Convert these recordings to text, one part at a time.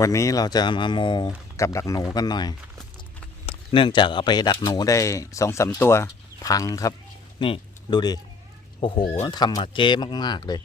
วันนี้เราจะมาโมกับดักหนูกันหน่อย เนื่องจากเอาไปดักหนูได้สองสามตัวพังครับ นี่ดูดิ โอ้โหทำมาเก้มาก ๆ เลย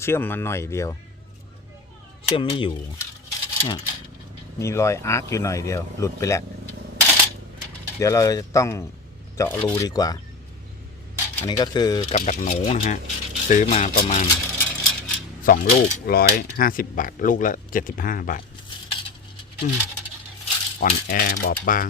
เชื่อมมาหน่อยเดียว เชื่อมไม่อยู่ เนี่ยมีรอยอาร์คอยู่หน่อยเดียว หลุดไปแล้ว เดี๋ยวเราจะต้องเจาะรูดีกว่า อันนี้ก็คือกับดักหนูนะฮะ ซื้อมาประมาณสองลูกร้อยห้าสิบบาท ลูกละเจ็ดสิบห้าบาท อ่อนแอบอบบาง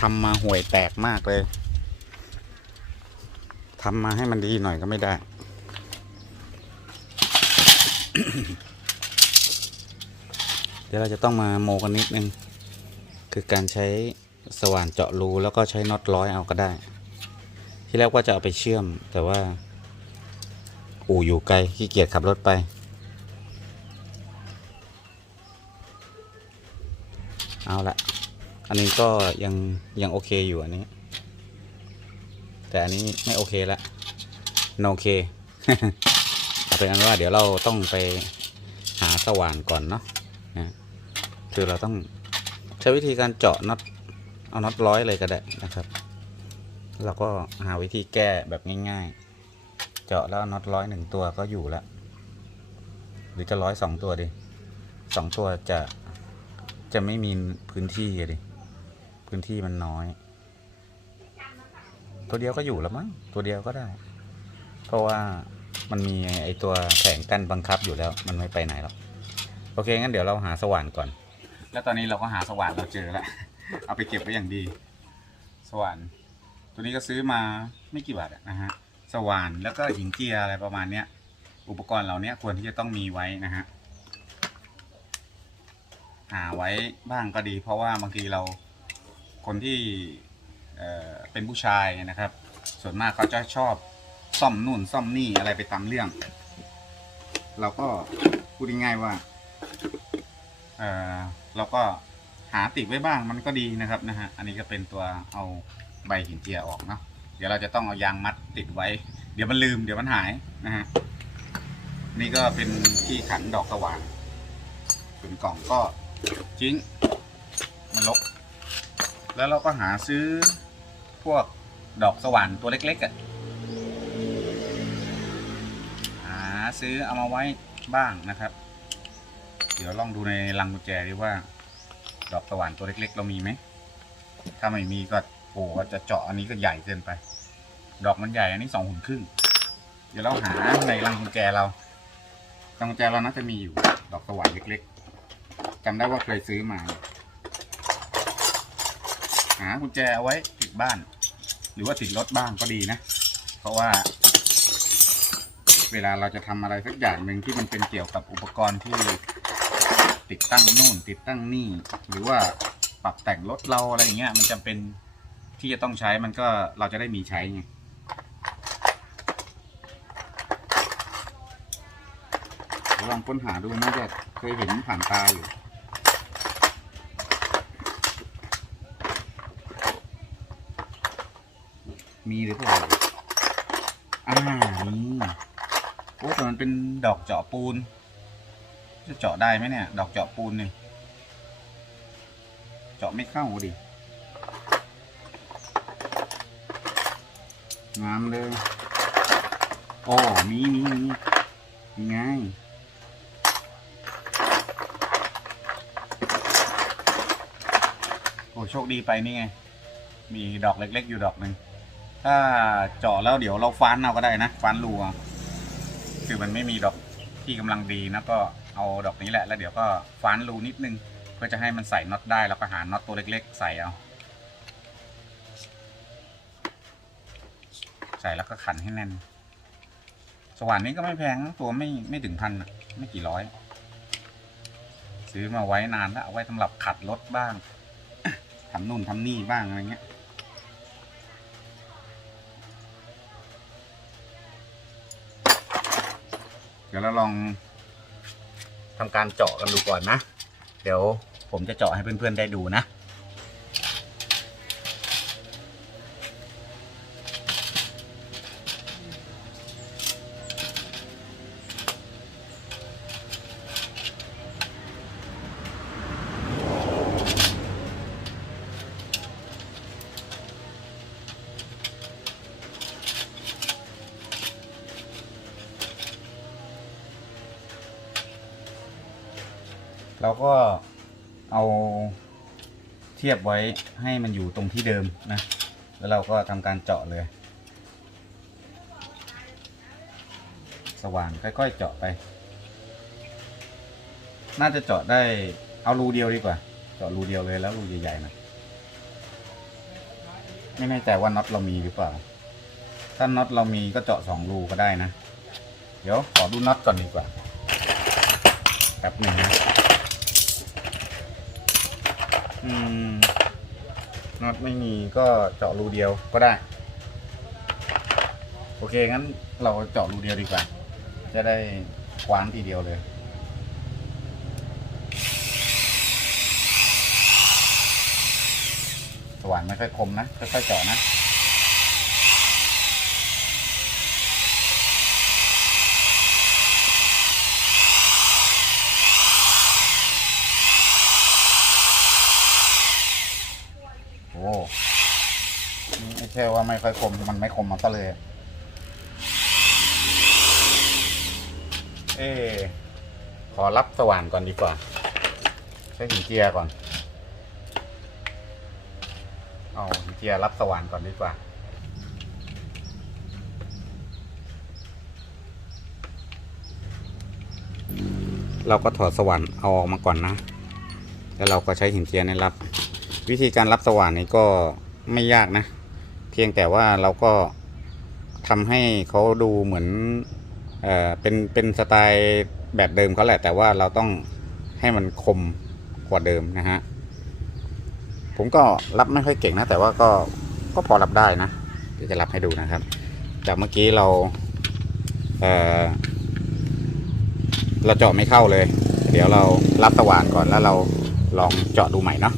ทำมาห่วยแตกมากเลยทำมาให้มันดีหน่อยก็ไม่ได้ เดี๋ยวเราจะต้องมาโมกันนิดนึง คือการใช้สว่านเจาะรูแล้วก็ใช้น็อตร้อยเอาก็ได้ ที่แรกว่าจะเอาไปเชื่อมแต่ว่า อู่อยู่ไกลขี้เกียจขับรถไป เอาละอันนี้ก็ยังยังโอเคอยู่อันนี้ แต่อันนี้ไม่โอเคละโนเคเอาเป็นอันว่าเดี๋ยวเราต้องไปหาสว่านก่อนเนาะนะคือเราต้องใช้วิธีการเจาะน็อตเอาน็อตร้อยเลยก็ได้นะครับเราก็หาวิธีแก้แบบง่ายๆ เจาะแล้วน็อตร้อยหนึ่งตัวก็อยู่ล้วหรือจะร้อยสองตัวดิสองตัวจะ จะไม่มีพื้นที่อะดิพื้นที่มันน้อย ตัวเดียวก็อยู่แล้วมั้งตัวเดียวก็ได้ เพราะว่ามันมีไอตัวแผงกั้นบังคับอยู่แล้ว มันไม่ไปไหนหรอกโอเคงั้นเดี๋ยวเราหาสว่านก่อน แล้วตอนนี้เราก็หาสว่านเราเจอแล้วเอาไปเก็บไว้อย่างดี สว่าน ตัวนี้ก็ซื้อมาไม่กี่บาทนะฮะสว่านแล้วก็หินเจียอะไรประมาณเนี้ยอุปกรณ์เหล่านี้ควรที่จะต้องมีไว้นะฮะาไว้บ้างก็ดี เพราะว่าบางทีเราคนที่เเป็นผู้ชายนะครับ ส่วนมากเขาจะชอบซ่อมนู่นซ่อมนี่อะไรไปตามเรื่อง เราก็พูดง่ายๆว่าเเราก็หาติดไว้บ้างมันก็ดีนะครับนะฮะอันนี้ก็เป็นตัวเอาใบหินเจียออกเนาะเดี๋ยวเราจะต้องเอายางมัดติดไว้ เดี๋ยวมันลืมเดี๋ยวมันหายนะฮะนี่ก็เป็นที่ขันดอกสว่านส่วนกล่องก็ ทิ้งมันลก แล้วเราก็หาซื้อพวกดอกสว่านตัวเล็กๆอะ่ะหาซื้อเอามาไว้บ้างนะครับ เดี๋ยวลองดูในลังกุญแจดีว่า ดอกสว่านตัวเล็ก ๆ เรามีไหม ถ้าไม่มีก็โอ้ก็จะเจาะอันนี้ก็ใหญ่เกินไป ดอกมันใหญ่อันนี้สองหุ่นครึ่ง เดี๋ยวเราหาในลังกุญแจเราลังกุญแจเราน่าจะมีอยู่ดอกสว่านเล็ก ๆ จำได้ว่าเคยซื้อมา หากุญแจเอาไว้ติดบ้าน หรือว่าติดรถบ้างก็ดีนะ เพราะว่า เวลาเราจะทำอะไรสักอย่างหนึ่งที่มันเป็นเกี่ยวกับอุปกรณ์ที่ติดตั้งนู่น ติดตั้งนี่ หรือว่าปรับแต่งรถเราอะไรเงี้ย มันจำเป็นที่จะต้องใช้มันก็เราจะได้มีใช้ไงลองค้นหาดูน่าจะเคยเห็นผ่านตาอยู่ มีหรือเปล่าอ่านี่โอ้แต่มันเป็นดอกเจาะปูน จะเจาะได้ไหมเนี่ย ดอกเจาะปูนเนี่ยเจาะไม่เข้าดิงามเลยโอ้มีมีมีมีไงโอ้โชคดีไปนี่ไง มีดอกเล็ก ๆ อยู่ดอกหนึ่ง ถ้าเจาะแล้วเดี๋ยวเราฟันเอาก็ได้นะฟันรูเอาคือมันไม่มีดอกที่กำลังดีนะก็เอาดอกนี้แหละ แล้วเดี๋ยวก็ฟันรูนิดนึง เพื่อจะให้มันใส่น็อตได้แล้วก็หาน็อตตัวเล็ก ๆ ใส่เอาใส่แล้วก็ขันให้แน่น สว่านนี้ก็ไม่แพงตัวไม่ไม่ถึงพันอะไม่กี่ร้อย ซื้อมาไว้นานแล้วเอาไว้สำหรับขัดรถบ้างทำนู่นทำนี่บ้างอะไรเงี้ย ดี๋ยวเราลองทำการเจาะกันดูก่อนนะ เดี๋ยวผมจะเจาะให้เพื่อนๆได้ดูนะ เราก็เอาเทียบไว้ให้มันอยู่ตรงที่เดิมนะ แล้วเราก็ทำการเจาะเลย สว่านค่อยๆเจาะไป น่าจะเจาะได้เอารูเดียวดีกว่า เจาะรูเดียวเลยแล้วรูใหญ่ๆหน่อยไม่แน่ใจว่าน็อตเรามีหรือเปล่า ถ้าน็อตเรามีก็เจาะสองรูก็ได้นะ เดี๋ยวขอดูน็อตก่อนดีกว่าแป๊บหนึ่งนะ อืมน็อตไม่มีก็เจาะรูเดียวก็ได้ โอเคงั้นเราเจาะรูเดียวดีกว่า จะได้คว้านทีเดียวเลยสว่านไม่ค่อยคมนะค่อยๆเจาะนะ โอ้ นี่ว่าไม่ค่อยคมมันไม่คมมาซะเลย เอ๊ขอรับสว่านก่อนดีกว่า ใช้หินเจียก่อน เอาหินเจียรับสว่านก่อนดีกว่าเราก็ถอดสว่านเอาออกมาก่อนนะ แล้วเราก็ใช้หินเจียในรับ วิธีการรับสว่านนี้ก็ไม่ยากนะ พียงแต่ว่าเราก็ทำให้เขาดูเหมือนเออเป็นเป็นสไตล์แบบเดิมเขาแหละ แต่ว่าเราต้องให้มันคมกว่าเดิมนะฮะผมก็รับไม่ค่อยเก่งนะ แต่ว่าก็ก็พอรับได้นะเดี๋ยวจะรับให้ดูนะครับ จากเมื่อกี้เราเออเราเจาะไม่เข้าเลย เดี๋ยวเรารับสว่านก่อนแล้วเราลองเจาะดูใหม่เนาะ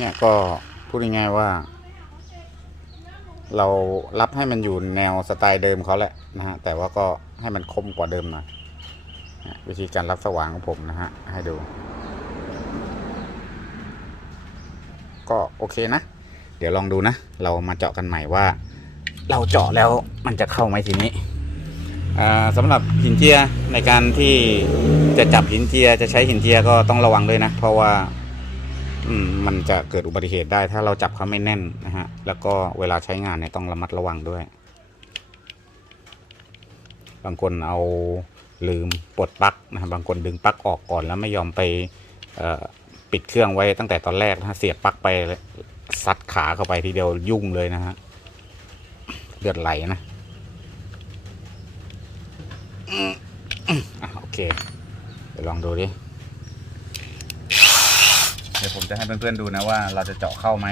เนี่ยก็พูดง่ายๆว่า เรารับให้มันอยู่แนวสไตล์เดิมเขาแหละนะฮะแต่ว่าก็ให้มันคมกว่าเดิมหน่อยนะวิธีการรับสว่างของผมนะฮะให้ดู ก็โอเคนะ เดี๋ยวลองดูนะ เรามาเจาะกันใหม่ว่า เราเจาะแล้วมันจะเข้าไหมทีนี้สำหรับหินเจียในการที่จะจับหินเจียจะใช้หินเจียก็ต้องระวังด้วยนะ เพราะว่า อืมมันจะเกิดอุบัติเหตุได้ถ้าเราจับเขาไม่แน่นนะฮะ แล้วก็เวลาใช้งานเนี่ยต้องระมัดระวังด้วย บางคนเอาลืมปลดปลั๊กนะฮะบางคนดึงปลั๊กออกก่อนแล้วไม่ยอมไปปิดเครื่องไว้ตั้งแต่ตอนแรกนะฮะเสียบปลั๊กไปซัดขาเข้าไปทีเดียวยุ่งเลยนะฮะเลือดไหลนะอืมอะโอเค เดี๋ยวลองดูดิ เดี๋ยวผมจะให้เพื่อนๆดูนะว่าเราจะเจาะเข้าไหม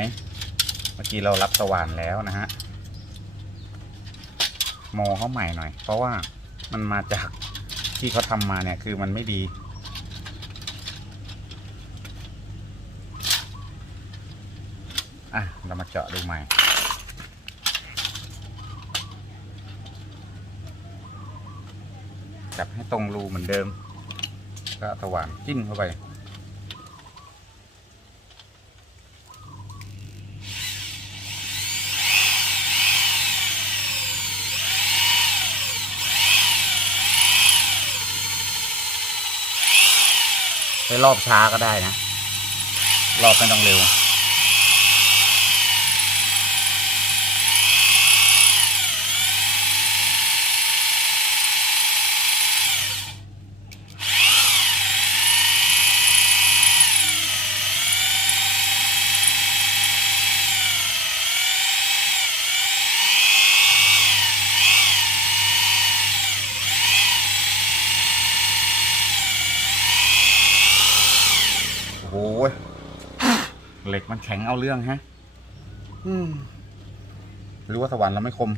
เมื่อกี้เรารับสว่านแล้วนะฮะโมเขาใหม่หน่อย เพราะว่ามันมาจากที่เขาทำมาเนี่ยคือมันไม่ดีอะเรามาเจาะดูใหม่จับให้ตรงรูเหมือนเดิม ก็สว่านจิ้มเข้าไป รอบช้าก็ได้นะ รอบไม่ต้องเร็ว โอ้โห เหล็กมันแข็งเอาเรื่องฮะอืมหรือว่าสวรรค์เราไม่คม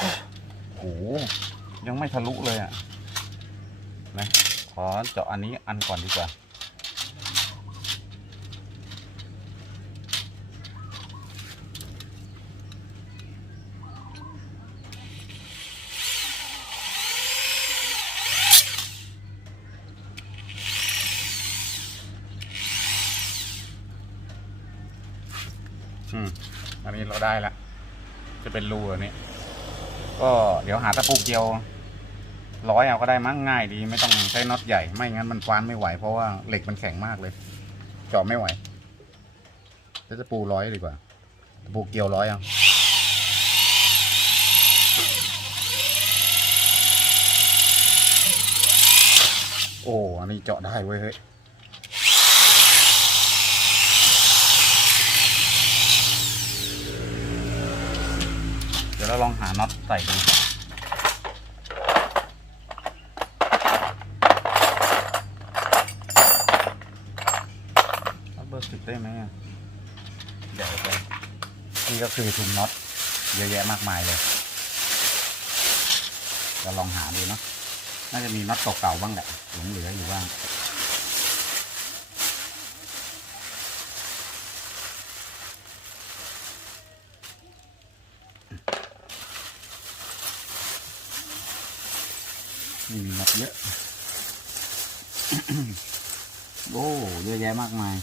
อโห ยังไม่ทะลุเลยอะ นะ ขอเจาะอันนี้อันก่อนดีกว่า นี้เราได้ละจะเป็นรูอันนี้ ก็เดี๋ยวหาตะปูเกลียวร้อยเอาก็ได้มั้งง่ายดี ไม่ต้องใช้น็อตใหญ่ไม่งั้นมันฟ้านไม่ไหว เพราะว่าเหล็กมันแข็งมากเลยเจาะไม่ไหวใช้ตะปูร้อยดีกว่าตะปูเกลียวร้อยเอาโอ้อันนี้เจาะได้เว้ยเฮ้ย เดี๋ยวเราลองหาน็อตใส่ดูน็อตเบอร์สิบได้ไหมอะเดี๋ยวไปนี่ก็คือถุงน็อตเยอะแยะมากมายเลยเราลองหาดูเนาะน่าจะมีน็อตเก่าๆบ้างแหละหลงเหลืออยู่บ้าง นี่มีน็อตเยอะ โอ้เยอะแยะมากมาย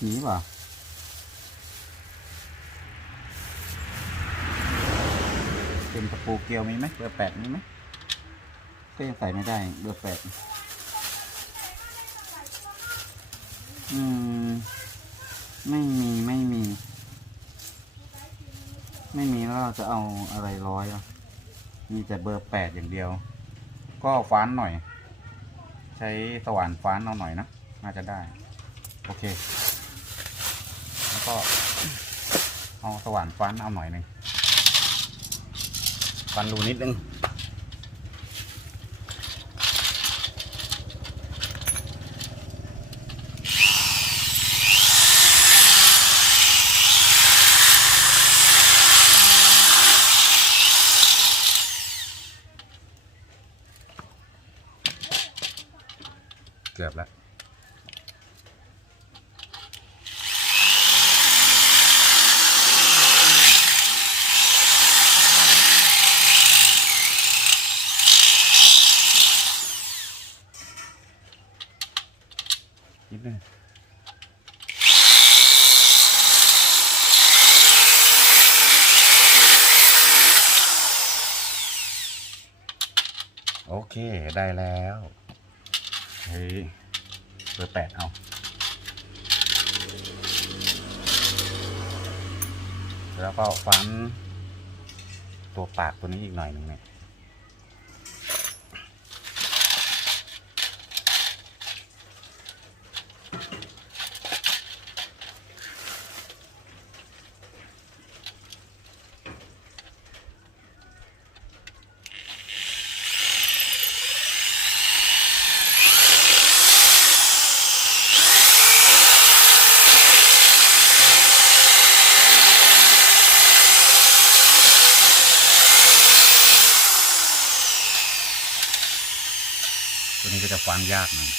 หนีเปล่าเป็นตะปูเกลียวมีไหมเบอร์แปดมีไหมก็ยังใส่ไม่ได้เบอร์แปดอืม ไม่มีไม่มี ไม่มีแล้วเราจะเอาอะไรร้อยอะมีแต่เบอร์แปดอย่างเดียว ก็ฟ้านหน่อย ใช้สว่านฟ้านเอาหน่อยนะ น่าจะได้ โอเค แล้วก็เอาสว่านฟ้านเอาหน่อยหนึ่งฟันรูนิดนึง นิดนึงโอเค ได้แล้ว เฮ้ยเบอร์แปดเอาแล้วก็ฟันตัวปากตัวนี้อีกหน่อยหนึ่งเนี่ย ตัวางยากหน่อย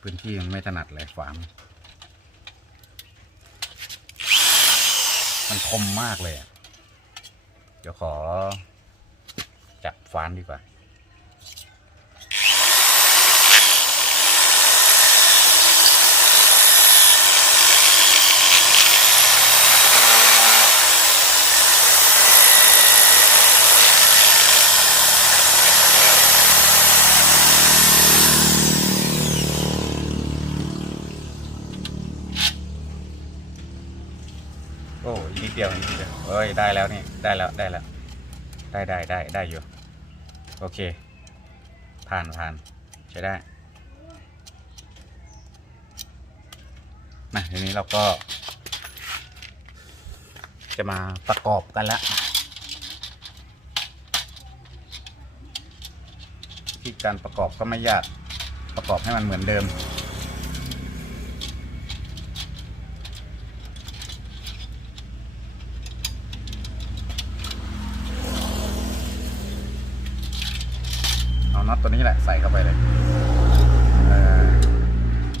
พื้นที่มันไม่ถนัดเลยฟามมันคมมากเลย เดี๋ยวขอจับฟานดีกว่า โอ้อีกนิดเดียวอีกนิดเดียวเอ้ย ได้แล้วนี่ได้แล้วได้แล้วได้ได้ได้ได้อยู่โอเค ผ่านผ่านใช้ได้มาทีนี้เราก็ จะมาประกอบกันละที่การประกอบก็ไม่ยากประกอบให้มันเหมือนเดิม นี้แหละใส่เข้าไปเลย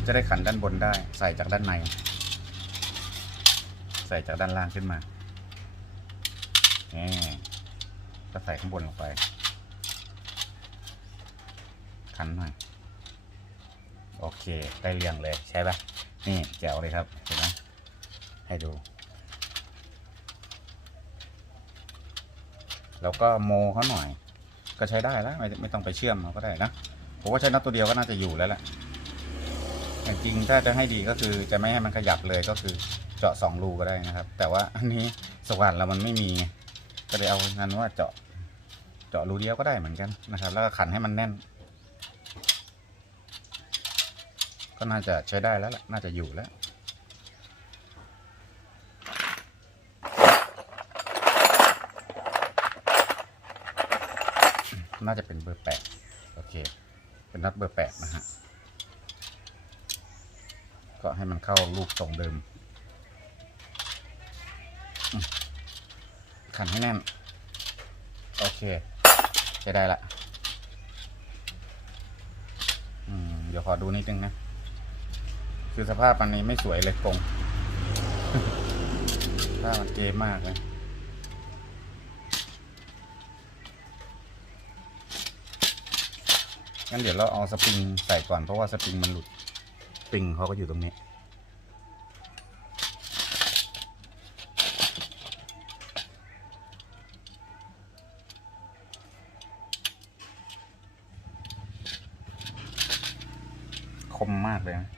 จะได้ขันด้านบนได้ ใส่จากด้านใน ใส่จากด้านล่างขึ้นมานี่ก็ใส่ข้างบนลงไป ขันหน่อย โอเค ได้เรียงเลยใช่ปะนี่แจ๋วเลยครับ เห็นไหมให้ดู แล้วก็โมเขาหน่อย ก็ใช้ได้แล้วไม่ไม่ต้องไปเชื่อมเราก็ได้นะผมว่าใช้น็อตตัวเดียวก็น่าจะอยู่แล้วแหละแต่จริงถ้าจะให้ดีก็คือจะไม่ให้มันขยับเลยก็คือเจาะสองรูก็ได้นะครับ แต่ว่าอันนี้สว่านเรามันไม่มี ก็เลยเอางานว่าเจาะเจาะรูเดียวก็ได้เหมือนกันนะครับ แล้วก็ขันให้มันแน่น ก็น่าจะใช้ได้แล้วล่ะน่าจะอยู่แล้ว น่าจะเป็นเบอร์แปดโอเค เป็นนัดเบอร์แปดนะฮะ ก็ให้มันเข้ารูปทรงเดิม ขันให้แน่น โอเคใช้ได้ละอืมเดี๋ยวขอดูนิดนึงนะ คือสภาพอันนี้ไม่สวยเลยกงถ้ามันเกมมากเลย งั้นเดี๋ยวเราเอาสปริงใส่ก่อนเพราะว่าสปริงมันหลุดสปริงเขาก็อยู่ตรงนี้ คมมากเลยนะ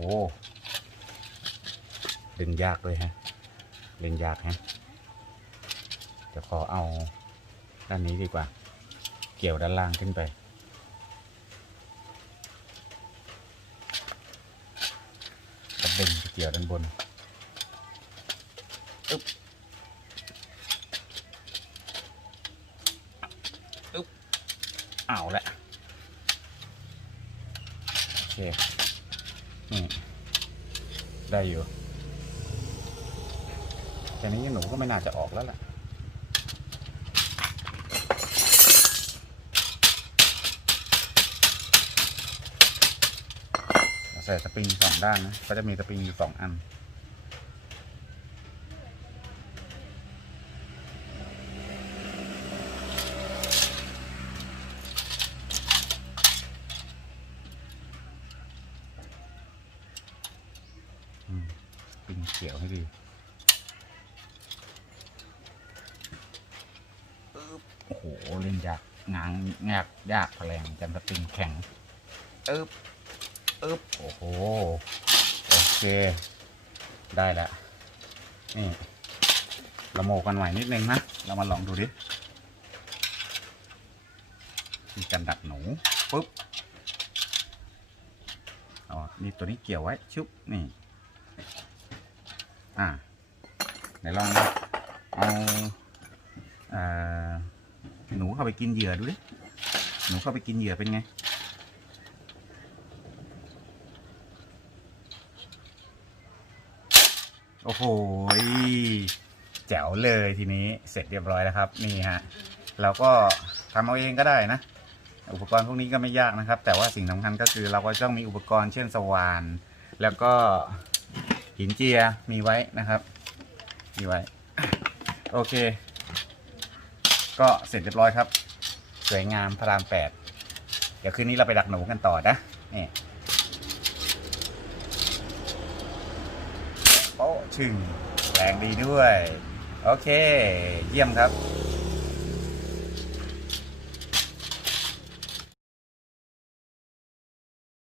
โอ้ดึงยากเลยฮะดึงยากฮะจะขอเอาด้านนี้ดีกว่า เกี่ยวด้านล่างขึ้นไป กระดึงเกี่ยวด้านบนอึ๊บเอาละโอเค นี่ ได้อยู่ แต่นี้หนูก็ไม่น่าจะออกแล้วล่ะใส่สปริงสองด้านนะ ก็จะมีสปริงอยู่สองอัน อืมสปริงเขียวให้ดีปึ๊บโอ้โห เล่นยากงางยากยา กแผลงจันสปริงแข็งอึ๊บอึ๊บโอ้โห โอเค ได้แล้วนี่เราโมกันไหวนิดนึงนะ เรามาลองดูดิมีการดักหนูปุ๊บอ๋อนี่ตัวนี้เกี่ยวไว้ ชุบ นี่ อ่าไหนลองเอาเอ่อหนูเข้าไปกินเหยื่อดูดิ หนูเข้าไปกินเหยื่อเป็นไง โอ้โห แจ๋วเลยทีนี้เสร็จเรียบร้อยแล้วครับ นี่ฮะ เราก็ทำเอาเองก็ได้นะ อุปกรณ์พวกนี้ก็ไม่ยากนะครับ แต่ว่าสิ่งสำคัญก็คือเราก็ต้องมีอุปกรณ์เช่นสว่าน แล้วก็หินเจียมีไว้นะครับ มีไว้ โอเค ก็เสร็จเรียบร้อยครับ สวยงามพระรามแปดเดี๋ยวคืนนี้เราไปดักหนูกันต่อนะนี่โป๊ะชึงแรงดีด้วย โอเค เยี่ยมครับ